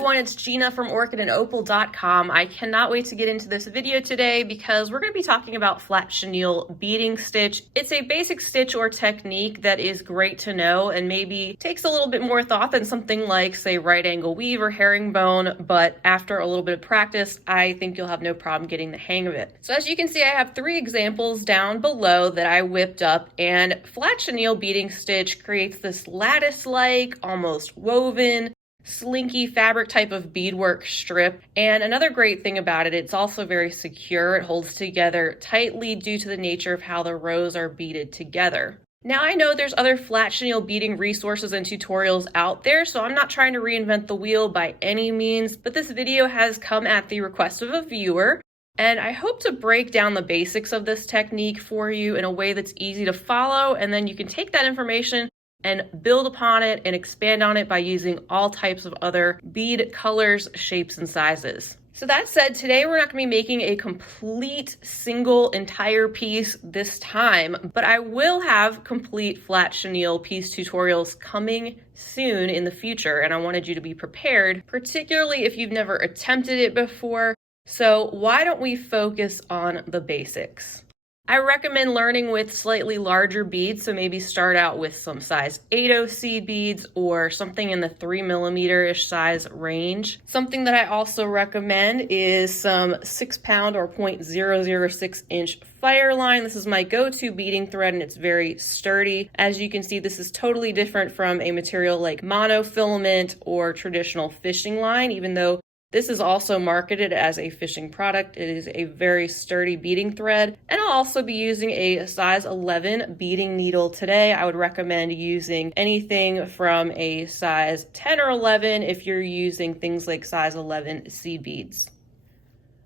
everyone, it's Gina from Orchid and Opal.com. I cannot wait to get into this video today because we're going to be talking about flat chenille beading stitch. It's a basic stitch or technique that is great to know and maybe takes a little bit more thought than something like, say, right angle weave or herringbone, but after a little bit of practice, I think you'll have no problem getting the hang of it. So as you can see, I have 3 examples down below that I whipped up, and flat chenille beading stitch creates this lattice-like, almost woven, slinky fabric type of beadwork strip. And another great thing about it, it's also very secure. It holds together tightly due to the nature of how the rows are beaded together. Now I know there's other flat chenille beading resources and tutorials out there, so I'm not trying to reinvent the wheel by any means, but this video has come at the request of a viewer, and I hope to break down the basics of this technique for you in a way that's easy to follow, and then you can take that information and build upon it and expand on it by using all types of other bead colors, shapes, and sizes. So that said, today we're not going to be making a complete single entire piece this time, but I will have complete flat chenille piece tutorials coming soon in the future, and I wanted you to be prepared, particularly if you've never attempted it before. So why don't we focus on the basics? I recommend learning with slightly larger beads, so maybe start out with some size 8/0 seed beads or something in the 3mm-ish size range. Something that I also recommend is some 6-pound or 0.006 inch Fireline. This is my go-to beading thread and it's very sturdy. As you can see, this is totally different from a material like monofilament or traditional fishing line, even though this is also marketed as a fishing product. It is a very sturdy beading thread, and I'll also be using a size 11 beading needle today. I would recommend using anything from a size 10 or 11 if you're using things like size 11 seed beads.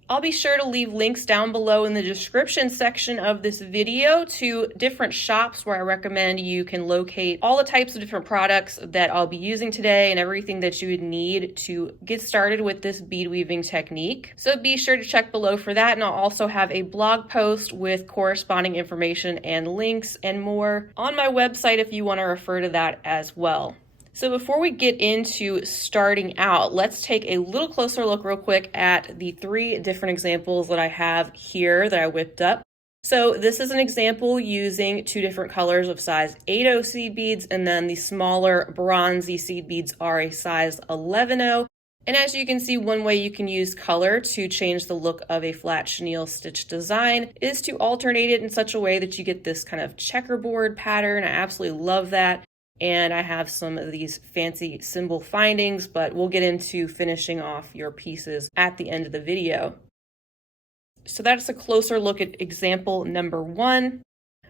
I'll be sure to leave links down below in the description section of this video to different shops where I recommend you can locate all the types of different products that I'll be using today and everything that you would need to get started with this bead weaving technique. So be sure to check below for that, and I'll also have a blog post with corresponding information and links and more on my website if you want to refer to that as well. So before we get into starting out, let's take a little closer look real quick at the 3 different examples that I have here that I whipped up. So this is an example using 2 different colors of size 8/0 seed beads, and then the smaller bronzy seed beads are a size 11/0. And as you can see, one way you can use color to change the look of a flat chenille stitch design is to alternate it in such a way that you get this kind of checkerboard pattern. I absolutely love that. And I have some of these fancy symbol findings, but we'll get into finishing off your pieces at the end of the video. So that's a closer look at example number 1.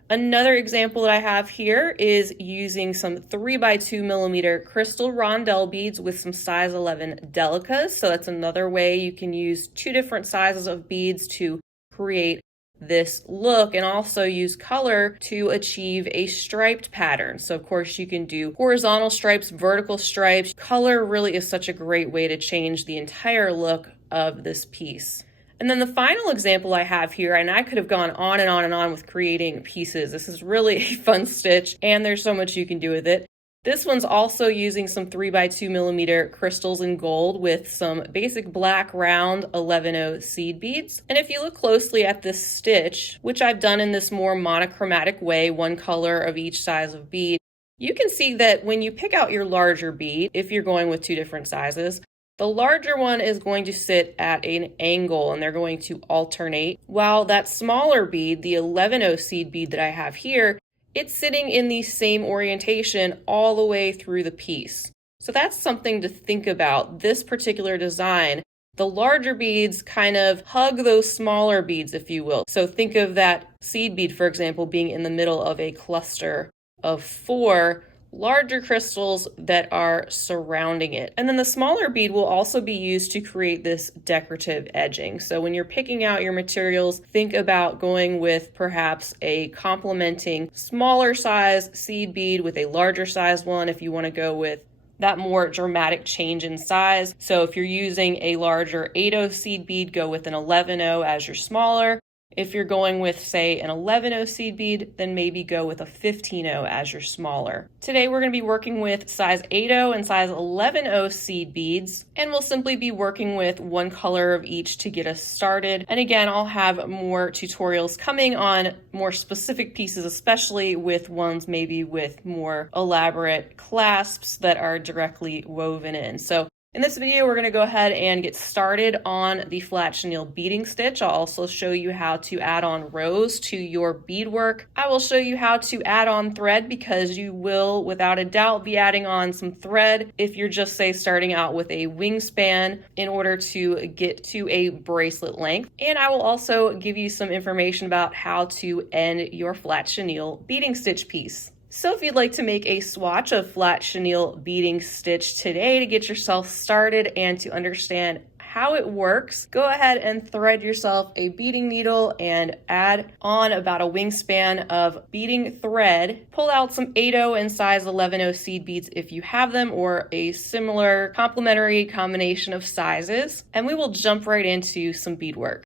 Another example that I have here is using some 3x2mm crystal rondelle beads with some size 11 delicas. So that's another way you can use 2 different sizes of beads to create this look, and also use color to achieve a striped pattern. So of course you can do horizontal stripes, vertical stripes. Color really is such a great way to change the entire look of this piece. And then the final example I have here, and I could have gone on and on and on with creating pieces. This is really a fun stitch and there's so much you can do with it. This one's also using some 3x2mm crystals in gold with some basic black round 11/0 seed beads. And if you look closely at this stitch, which I've done in this more monochromatic way, 1 color of each size of bead, you can see that when you pick out your larger bead, if you're going with 2 different sizes, the larger one is going to sit at an angle and they're going to alternate, while that smaller bead, the 11/0 seed bead that I have here, it's sitting in the same orientation all the way through the piece. So that's something to think about. This particular design, the larger beads kind of hug those smaller beads, if you will. So think of that seed bead, for example, being in the middle of a cluster of 4 larger crystals that are surrounding it. And then the smaller bead will also be used to create this decorative edging. So when you're picking out your materials, think about going with perhaps a complementing smaller size seed bead with a larger size one if you want to go with that more dramatic change in size. So if you're using a larger 8/0 seed bead, go with an 11/0 as your smaller. If you're going with, say, an 11-0 seed bead, then maybe go with a 15-0 as your smaller. Today we're going to be working with size 8-0 and size 11-0 seed beads, and we'll simply be working with one color of each to get us started. And again, I'll have more tutorials coming on more specific pieces, especially with ones maybe with more elaborate clasps that are directly woven in. So in this video, we're going to go ahead and get started on the flat chenille beading stitch. I'll also show you how to add on rows to your beadwork. I will show you how to add on thread because you will, without a doubt, be adding on some thread if you're just, say, starting out with a wingspan in order to get to a bracelet length. And I will also give you some information about how to end your flat chenille beading stitch piece. So if you'd like to make a swatch of flat chenille beading stitch today to get yourself started and to understand how it works, go ahead and thread yourself a beading needle and add on about a wingspan of beading thread. Pull out some 8-0 and size 11-0 seed beads if you have them, or a similar complementary combination of sizes, and we will jump right into some beadwork.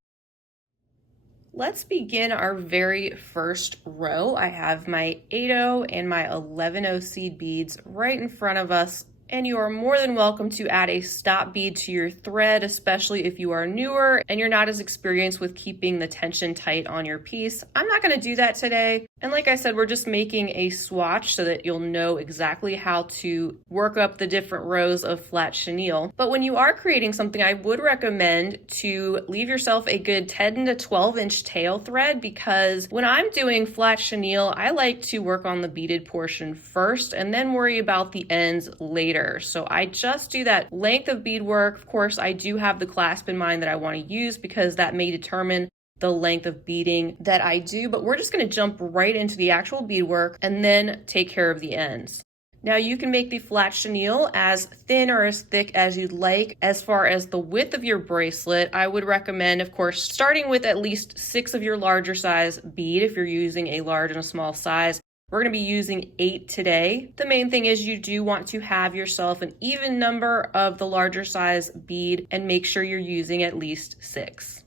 Let's begin our very first row. I have my 8-0 and my 11-0 seed beads right in front of us, and you are more than welcome to add a stop bead to your thread, especially if you are newer and you're not as experienced with keeping the tension tight on your piece. I'm not going to do that today. And like I said, we're just making a swatch so that you'll know exactly how to work up the different rows of flat chenille. But when you are creating something, I would recommend to leave yourself a good 10 to 12 inch tail thread, because when I'm doing flat chenille, I like to work on the beaded portion first and then worry about the ends later. So I just do that length of beadwork. Of course, I do have the clasp in mind that I want to use because that may determine the length of beading that I do, but we're just going to jump right into the actual beadwork and then take care of the ends. Now you can make the flat chenille as thin or as thick as you'd like. As far as the width of your bracelet, I would recommend, of course, starting with at least 6 of your larger size bead if you're using a large and a small size. We're going to be using 8 today. The main thing is you do want to have yourself an even number of the larger size bead and make sure you're using at least 6.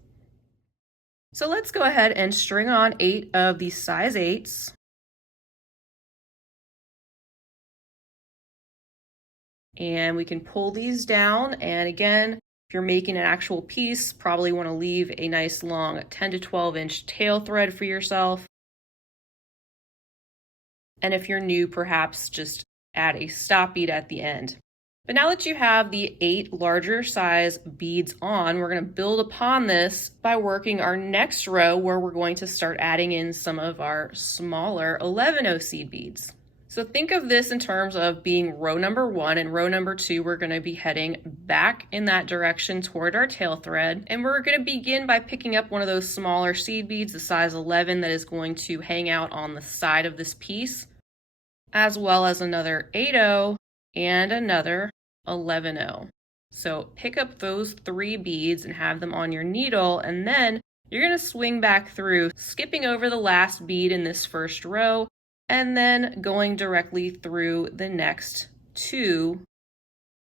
So let's go ahead and string on 8 of these size 8s. And we can pull these down. And again, if you're making an actual piece, probably want to leave a nice long 10 to 12 inch tail thread for yourself. And if you're new, perhaps just add a stop bead at the end. But now that you have the 8 larger size beads on, we're going to build upon this by working our next row where we're going to start adding in some of our smaller 11-0 seed beads. So think of this in terms of being row number 1, and row number 2, we're going to be heading back in that direction toward our tail thread. And we're going to begin by picking up one of those smaller seed beads, the size 11, that is going to hang out on the side of this piece, as well as another 8-0 and another 11-0. So pick up those 3 beads and have them on your needle, and then you're going to swing back through, skipping over the last bead in this first row, and then going directly through the next 2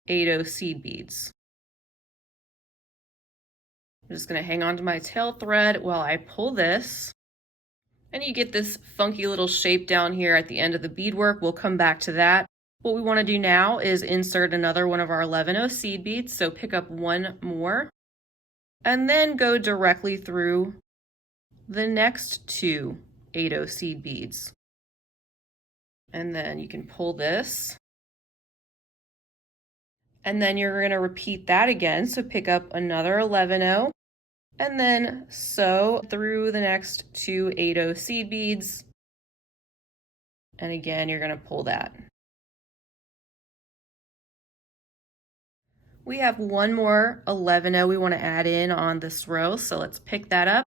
8-0 seed beads. I'm just going to hang on to my tail thread while I pull this. And you get this funky little shape down here at the end of the beadwork. We'll come back to that. What we want to do now is insert another one of our 11-0 seed beads. So pick up one more and then go directly through the next 2 8-0 seed beads. And then you can pull this. And then you're going to repeat that again. So pick up another 11-0. And then sew through the next 2 8-0 seed beads. And again, you're going to pull that. We have one more 11-0 we want to add in on this row, so let's pick that up.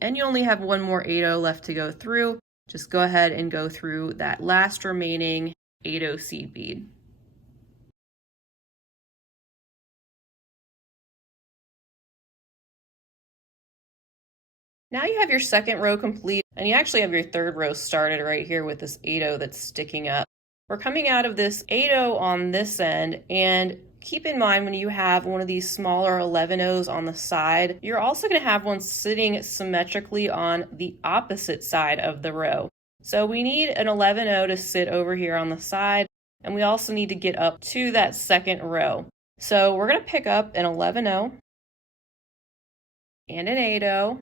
And you only have one more 8-0 left to go through. Just go ahead and go through that last remaining 8-0 seed bead. Now you have your second row complete, and you actually have your third row started right here with this 8-0 that's sticking up. We're coming out of this 8-0 on this end, and keep in mind when you have one of these smaller 11-O's on the side, you're also going to have one sitting symmetrically on the opposite side of the row. So we need an 11-O to sit over here on the side, and we also need to get up to that second row. So we're going to pick up an 11-O and an 8-O,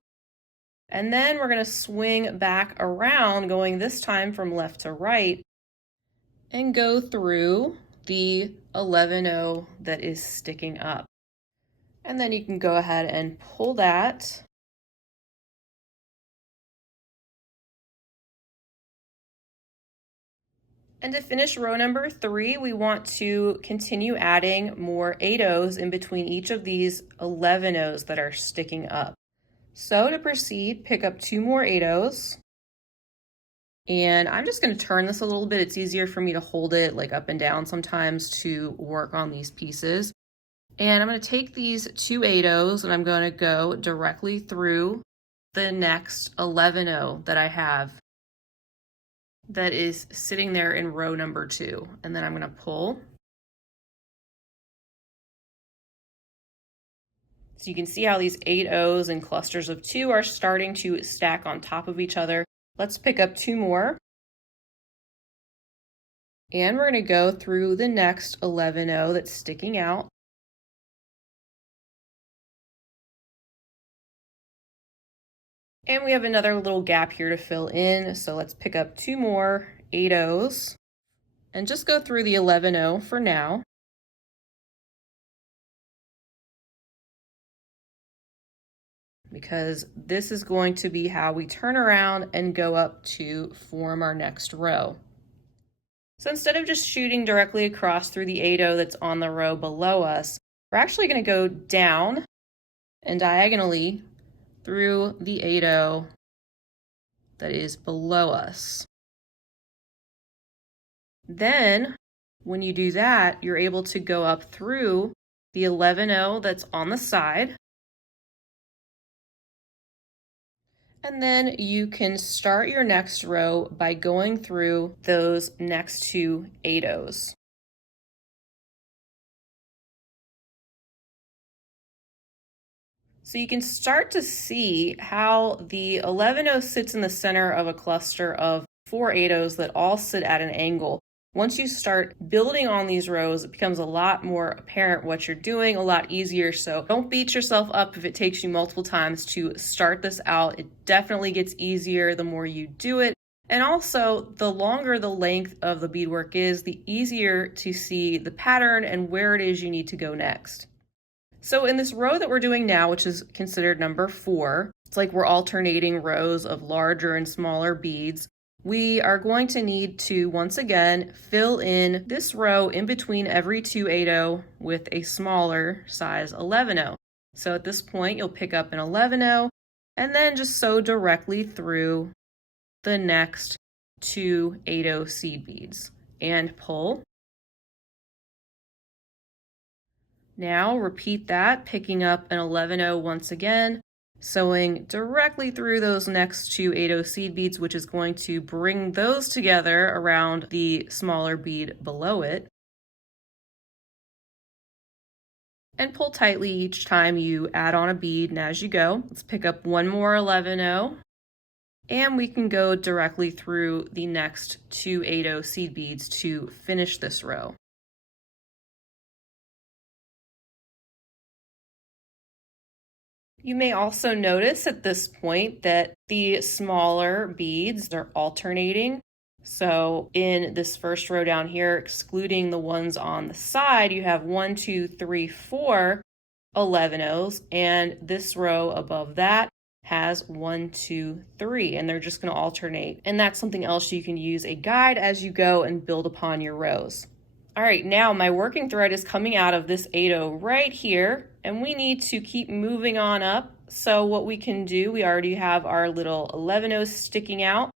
and then we're going to swing back around, going this time from left to right, and go through the 11-O that is sticking up. And then you can go ahead and pull that. And to finish row number 3, we want to continue adding more 8-O's in between each of these 11-O's that are sticking up. So to proceed, pick up 2 more 8-O's. And I'm just going to turn this a little bit. It's easier for me to hold it like up and down sometimes to work on these pieces. And I'm going to take these 2 8-O's and I'm going to go directly through the next 11-O that I have that is sitting there in row number 2. And then I'm going to pull. So you can see how these 8-O's and clusters of 2 are starting to stack on top of each other. Let's pick up 2 more. And we're going to go through the next 11-O that's sticking out. And we have another little gap here to fill in. So let's pick up 2 more 8-O's and just go through the 11-O for now. Because this is going to be how we turn around and go up to form our next row. So instead of just shooting directly across through the 8-O that's on the row below us, we're actually going to go down and diagonally through the 8-O that is below us. Then when you do that, you're able to go up through the 11-O that's on the side. And then you can start your next row by going through those next 2 8-O's. So you can start to see how the 11-O sits in the center of a cluster of 4 8-O's that all sit at an angle. Once you start building on these rows, it becomes a lot more apparent what you're doing, a lot easier. So don't beat yourself up if it takes you multiple times to start this out. It definitely gets easier the more you do it. And also, the longer the length of the beadwork is, the easier to see the pattern and where it is you need to go next. So in this row that we're doing now, which is considered number 4, it's like we're alternating rows of larger and smaller beads. We are going to need to, once again, fill in this row in between every 2 8-O with a smaller size 11-O. So at this point, you'll pick up an 11-O and then just sew directly through the next 2 8-O seed beads and pull. Now repeat that, picking up an 11-O once again, sewing directly through those next 2 8-O seed beads, which is going to bring those together around the smaller bead below it. And pull tightly each time you add on a bead and as you go. Let's pick up 1 more 11-O. And we can go directly through the next 2 8-O seed beads to finish this row. You may also notice at this point that the smaller beads are alternating. So in this first row down here, excluding the ones on the side, you have 1, 2, 3, 4 11-O's, and this row above that has 1, 2, 3, and they're just going to alternate. And that's something else you can use a guide as you go and build upon your rows. All right, now my working thread is coming out of this 8-O right here, and we need to keep moving on up. So what we can do, we already have our little 11-O's sticking out.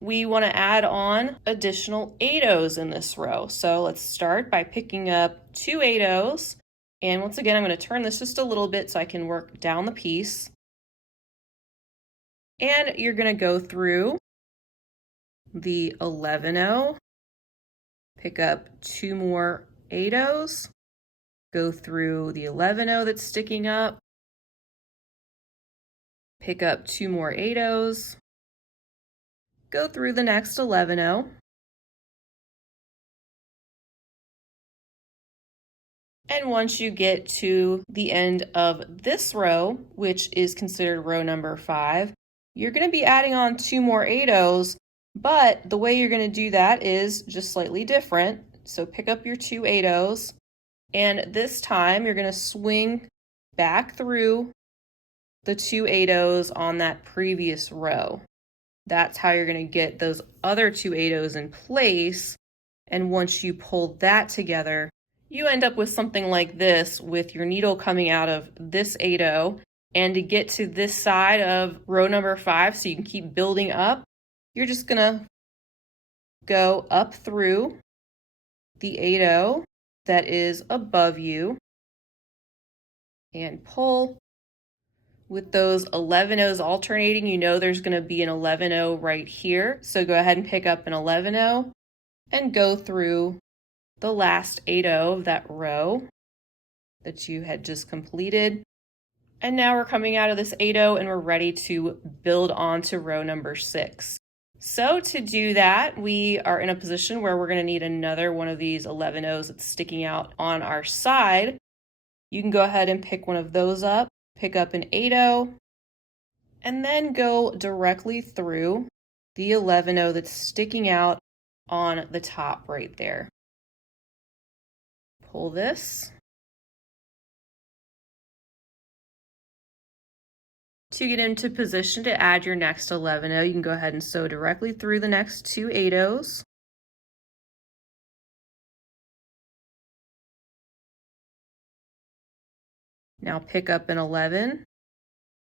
We want to add on additional 8-O's in this row. So let's start by picking up 2 8-O's. And once again, I'm going to turn this just a little bit so I can work down the piece. And you're going to go through the 11-O, pick up 2 more 8-O's, Go through the 11-0 that's sticking up. Pick up 2 more 8-0s. Go through the next 11-0. And once you get to the end of this row, which is considered row number 5, you're going to be adding on 2 more 8-0s, but the way you're going to do that is just slightly different. So pick up your 2 8-0s, and this time you're going to swing back through the 2 8-0s on that previous row. That's how you're going to get those other 2 8-0s in place, and once you pull that together, you end up with something like this with your needle coming out of this 8-0. And to get to this side of row number 5 so you can keep building up, you're just gonna go up through the 8-0 that is above you and pull. With those 11-0s alternating, you know there's gonna be an 11-0 right here. So go ahead and pick up an 11-0 and go through the last 8-0 of that row that you had just completed. And now we're coming out of this 8-0 and we're ready to build on to row number 6. So to do that, we are in a position where we're going to need another one of these 11-0s that's sticking out on our side. You can go ahead and pick one of those up, pick up an 8-0, and then go directly through the 11-0 that's sticking out on the top right there. Pull this. To get into position to add your next 11-0, you can go ahead and sew directly through the next 2 8-0s. Now pick up an 11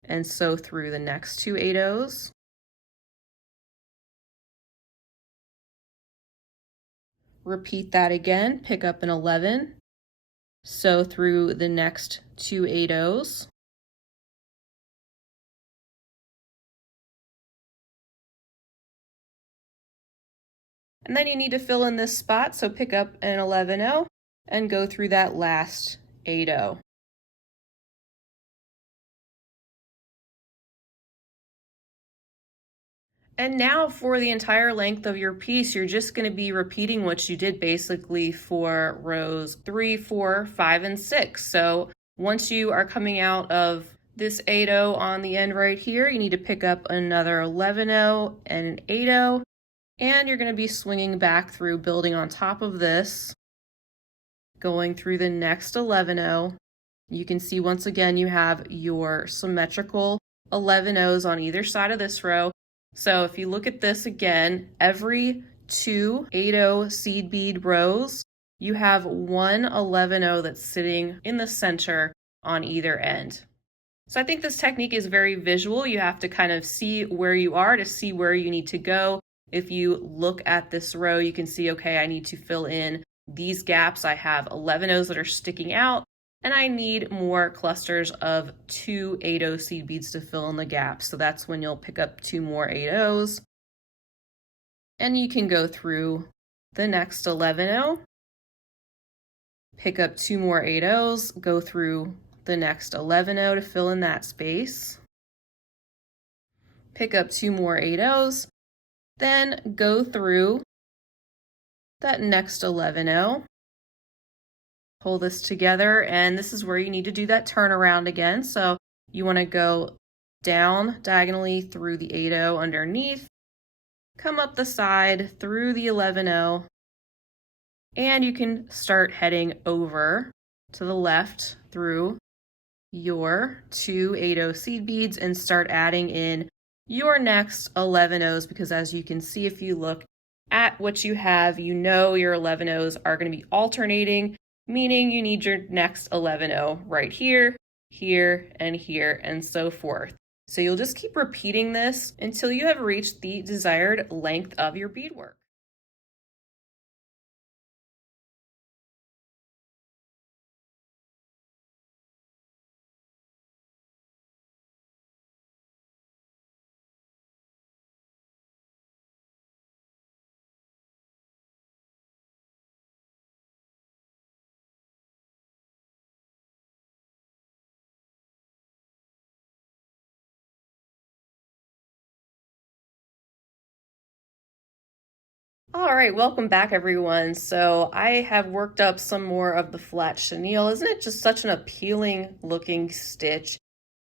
and sew through the next 2 8-0s. Repeat that again, pick up an 11, sew through the next 2 8-0s. And then you need to fill in this spot, so pick up an 11-0 and go through that last 8-0. And now for the entire length of your piece, you're just going to be repeating what you did basically for rows 3, 4, 5, and 6. So once you are coming out of this 8-0 on the end right here, you need to pick up another 11-0 and an 8-0, and you're going to be swinging back through, building on top of this, going through the next 11-0. You can see once again you have your symmetrical 11-0s on either side of this row. So if you look at this again, every 2 8-0 seed bead rows, you have one 11-0 that's sitting in the center on either end. So I think this technique is very visual. You have to kind of see where you are to see where you need to go. If you look at this row, you can see, okay, I need to fill in these gaps. I have 11-0s that are sticking out, and I need more clusters of 2 8-0 seed beads to fill in the gaps. So that's when you'll pick up 2 more 8-0s. And you can go through the next 11-0, pick up 2 more 8-0s, go through the next 11-0 to fill in that space, pick up 2 more 8-0s, then go through that next 11-0. Pull this together, and this is where you need to do that turnaround again. So you want to go down diagonally through the 8-0 underneath, come up the side through the 11-0, and you can start heading over to the left through your 2 8-0 seed beads and start adding in your next 11-0s, because as you can see, if you look at what you have, you know your 11-0s are going to be alternating, meaning you need your next 11-0 right here, here, and here, and so forth. So you'll just keep repeating this until you have reached the desired length of your beadwork. All right, welcome back everyone. So I have worked up some more of the flat chenille. Isn't it just such an appealing looking stitch?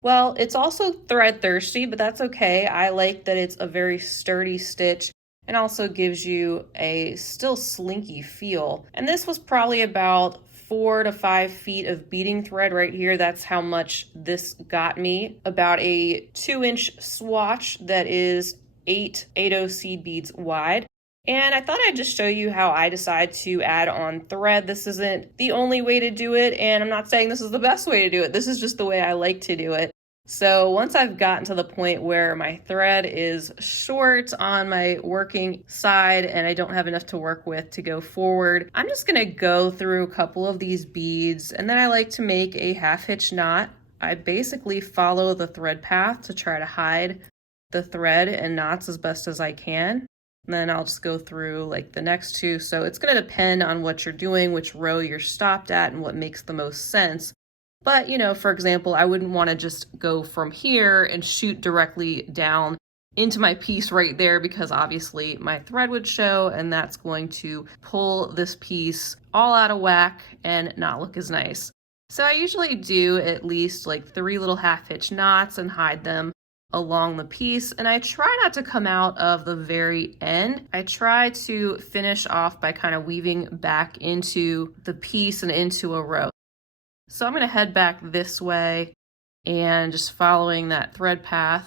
Well, it's also thread thirsty, but that's okay. I like that it's a very sturdy stitch and also gives you a still slinky feel. And this was probably about 4 to 5 feet of beading thread right here. That's how much this got me. About a 2-inch swatch that is 8/80 seed beads wide. And I thought I'd just show you how I decide to add on thread. This isn't the only way to do it, and I'm not saying this is the best way to do it. This is just the way I like to do it. So once I've gotten to the point where my thread is short on my working side and I don't have enough to work with to go forward, I'm just gonna go through a couple of these beads, and then I like to make a half hitch knot. I basically follow the thread path to try to hide the thread and knots as best as I can. And then I'll just go through like the next two. So it's going to depend on what you're doing, which row you're stopped at, and what makes the most sense. But, you know, for example, I wouldn't want to just go from here and shoot directly down into my piece right there, because obviously my thread would show, and that's going to pull this piece all out of whack and not look as nice. So I usually do at least like 3 little half hitch knots and hide them along the piece, and I try not to come out of the very end. I try to finish off by kind of weaving back into the piece and into a row. So I'm going to head back this way and just following that thread path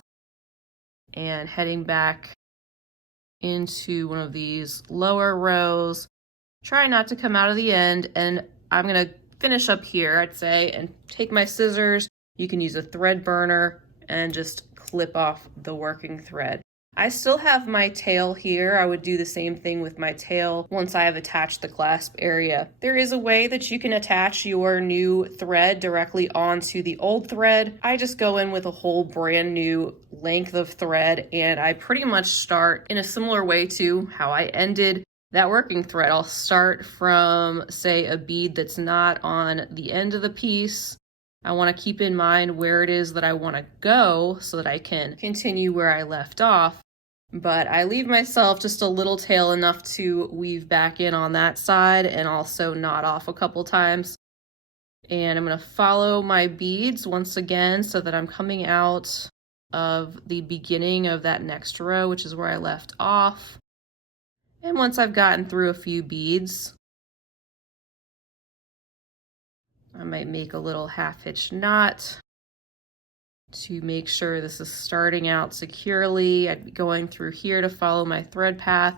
and heading back into one of these lower rows. Try not to come out of the end, and I'm going to finish up here, I'd say, and take my scissors. You can use a thread burner and just clip off the working thread. I still have my tail here. I would do the same thing with my tail once I have attached the clasp area. There is a way that you can attach your new thread directly onto the old thread. I just go in with a whole brand new length of thread, and I pretty much start in a similar way to how I ended that working thread. I'll start from, say, a bead that's not on the end of the piece. I want to keep in mind where it is that I want to go so that I can continue where I left off. But I leave myself just a little tail enough to weave back in on that side and also knot off a couple times. And I'm going to follow my beads once again so that I'm coming out of the beginning of that next row, which is where I left off. And once I've gotten through a few beads, I might make a little half hitch knot to make sure this is starting out securely. I'd be going through here to follow my thread path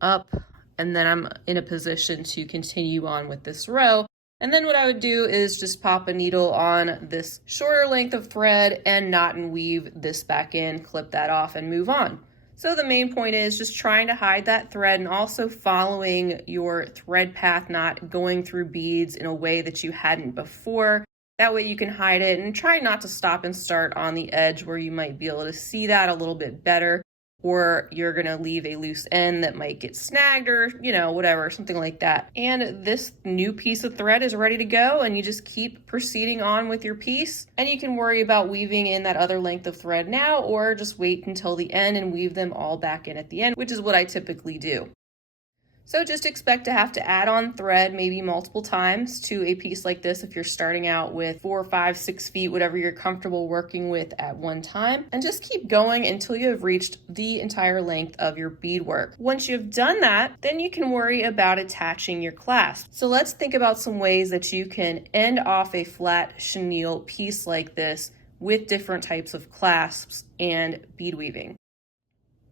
up, and then I'm in a position to continue on with this row. And then what I would do is just pop a needle on this shorter length of thread and knot and weave this back in, clip that off, and move on. So the main point is just trying to hide that thread and also following your thread path, not going through beads in a way that you hadn't before. That way you can hide it, and try not to stop and start on the edge where you might be able to see that a little bit better, or you're going to leave a loose end that might get snagged, or, you know, whatever, something like that. And this new piece of thread is ready to go, and you just keep proceeding on with your piece. And you can worry about weaving in that other length of thread now, or just wait until the end and weave them all back in at the end, which is what I typically do. So just expect to have to add on thread maybe multiple times to a piece like this if you're starting out with 4, 5, 6 feet, whatever you're comfortable working with at one time. And just keep going until you have reached the entire length of your beadwork. Once you've done that, then you can worry about attaching your clasp. So let's think about some ways that you can end off a flat chenille piece like this with different types of clasps and bead weaving.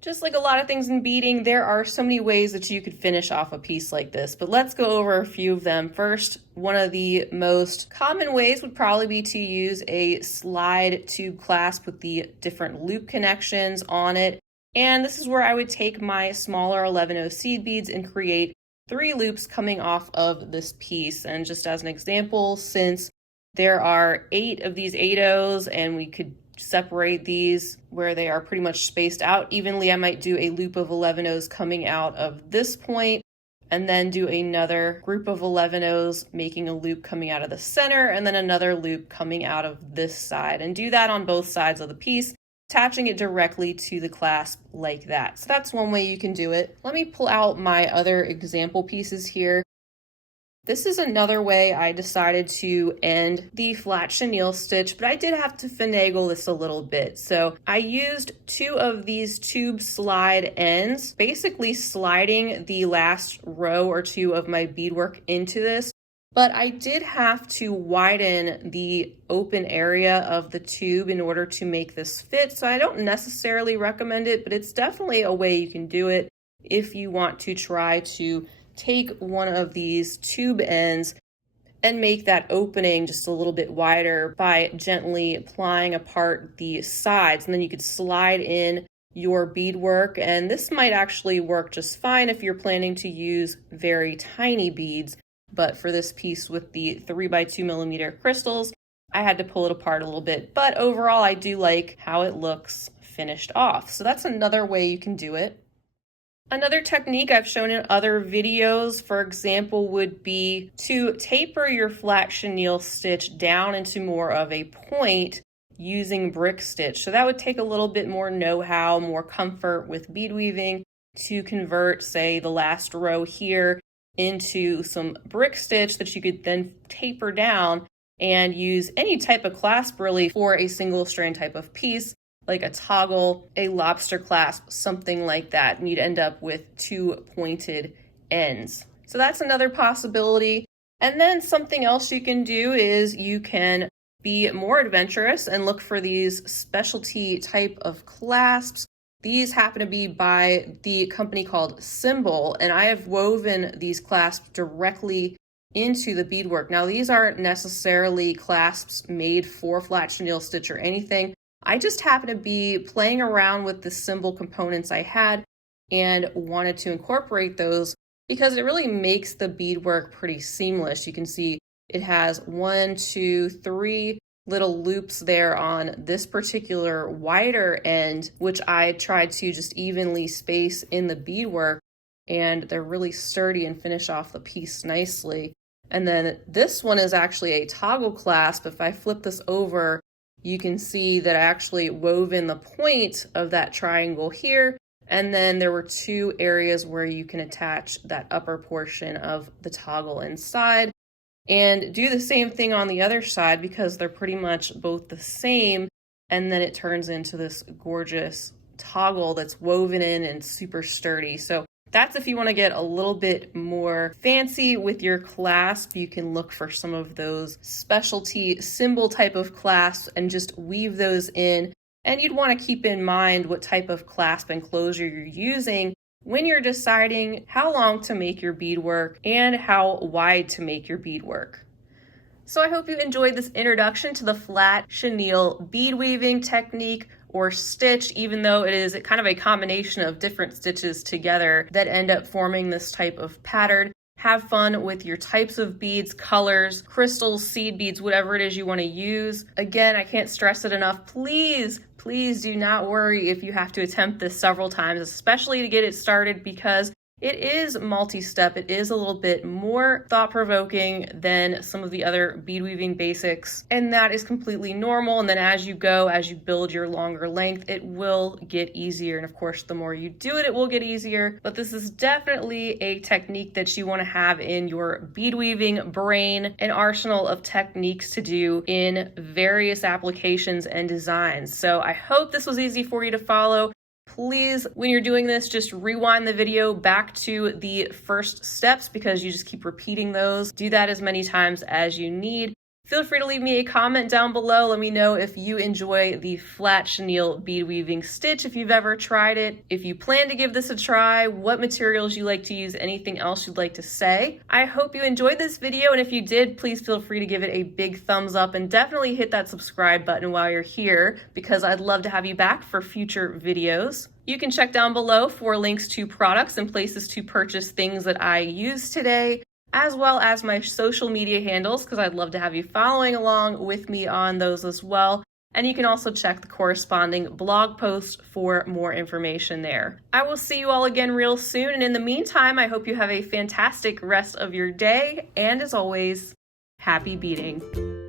Just like a lot of things in beading, there are so many ways that you could finish off a piece like this, but let's go over a few of them. First, one of the most common ways would probably be to use a slide tube clasp with the different loop connections on it. And this is where I would take my smaller 11/0 seed beads and create 3 loops coming off of this piece. And just as an example, since there are 8 of these 8/0s and we could separate these where they are pretty much spaced out evenly, I might do a loop of 11/0s coming out of this point, and then do another group of 11/0s making a loop coming out of the center, and then another loop coming out of this side, and do that on both sides of the piece attaching it directly to the clasp like that. So that's one way you can do it. Let me pull out my other example pieces here. This is another way I decided to end the flat chenille stitch, but I did have to finagle this a little bit. So I used 2 of these tube slide ends, basically sliding the last row or 2 of my beadwork into this. But I did have to widen the open area of the tube in order to make this fit. So I don't necessarily recommend it, but it's definitely a way you can do it if you want to try to take one of these tube ends and make that opening just a little bit wider by gently plying apart the sides. And then you could slide in your beadwork, and this might actually work just fine if you're planning to use very tiny beads. But for this piece with the 3x2mm crystals, I had to pull it apart a little bit. But overall, I do like how it looks finished off. So that's another way you can do it. Another technique I've shown in other videos, for example, would be to taper your flat chenille stitch down into more of a point using brick stitch. So that would take a little bit more know-how, more comfort with bead weaving to convert, say, the last row here into some brick stitch that you could then taper down and use any type of clasp really for a single strand type of piece, like a toggle, a lobster clasp, something like that, and you'd end up with 2 pointed ends. So that's another possibility. And then something else you can do is you can be more adventurous and look for these specialty type of clasps. These happen to be by the company called Symbol, and I have woven these clasps directly into the beadwork. Now, these aren't necessarily clasps made for flat chenille stitch or anything. I just happen to be playing around with the Symbol components I had and wanted to incorporate those because it really makes the beadwork pretty seamless. You can see it has 1, 2, 3 little loops there on this particular wider end, which I tried to just evenly space in the beadwork, and they're really sturdy and finish off the piece nicely. And then this one is actually a toggle clasp. If I flip this over, you can see that I actually wove in the point of that triangle here, and then there were 2 areas where you can attach that upper portion of the toggle inside. And do the same thing on the other side because they're pretty much both the same, and then it turns into this gorgeous toggle that's woven in and super sturdy. So that's if you want to get a little bit more fancy with your clasp. You can look for some of those specialty Symbol type of clasps and just weave those in. And you'd want to keep in mind what type of clasp enclosure you're using when you're deciding how long to make your beadwork and how wide to make your beadwork. So I hope you enjoyed this introduction to the flat chenille bead weaving technique or stitch, even though it is kind of a combination of different stitches together that end up forming this type of pattern. Have fun with your types of beads, colors, crystals, seed beads, whatever it is you want to use. Again, I can't stress it enough. Please do not worry if you have to attempt this several times, especially to get it started, because it is multi-step. It is a little bit more thought-provoking than some of the other bead weaving basics, and that is completely normal. And then as you go, as you build your longer length, it will get easier. And of course, the more you do it, it will get easier. But this is definitely a technique that you want to have in your bead weaving brain, an arsenal of techniques to do in various applications and designs. So I hope this was easy for you to follow. Please, when you're doing this, just rewind the video back to the first steps because you just keep repeating those. Do that as many times as you need. Feel free to leave me a comment down below. Let me know if you enjoy the flat chenille bead weaving stitch, if you've ever tried it, if you plan to give this a try, what materials you like to use, anything else you'd like to say. I hope you enjoyed this video, and if you did, please feel free to give it a big thumbs up and definitely hit that subscribe button while you're here because I'd love to have you back for future videos. You can check down below for links to products and places to purchase things that I use today, as well as my social media handles, because I'd love to have you following along with me on those as well. And you can also check the corresponding blog post for more information there. I will see you all again real soon. And in the meantime, I hope you have a fantastic rest of your day. And as always, happy beading.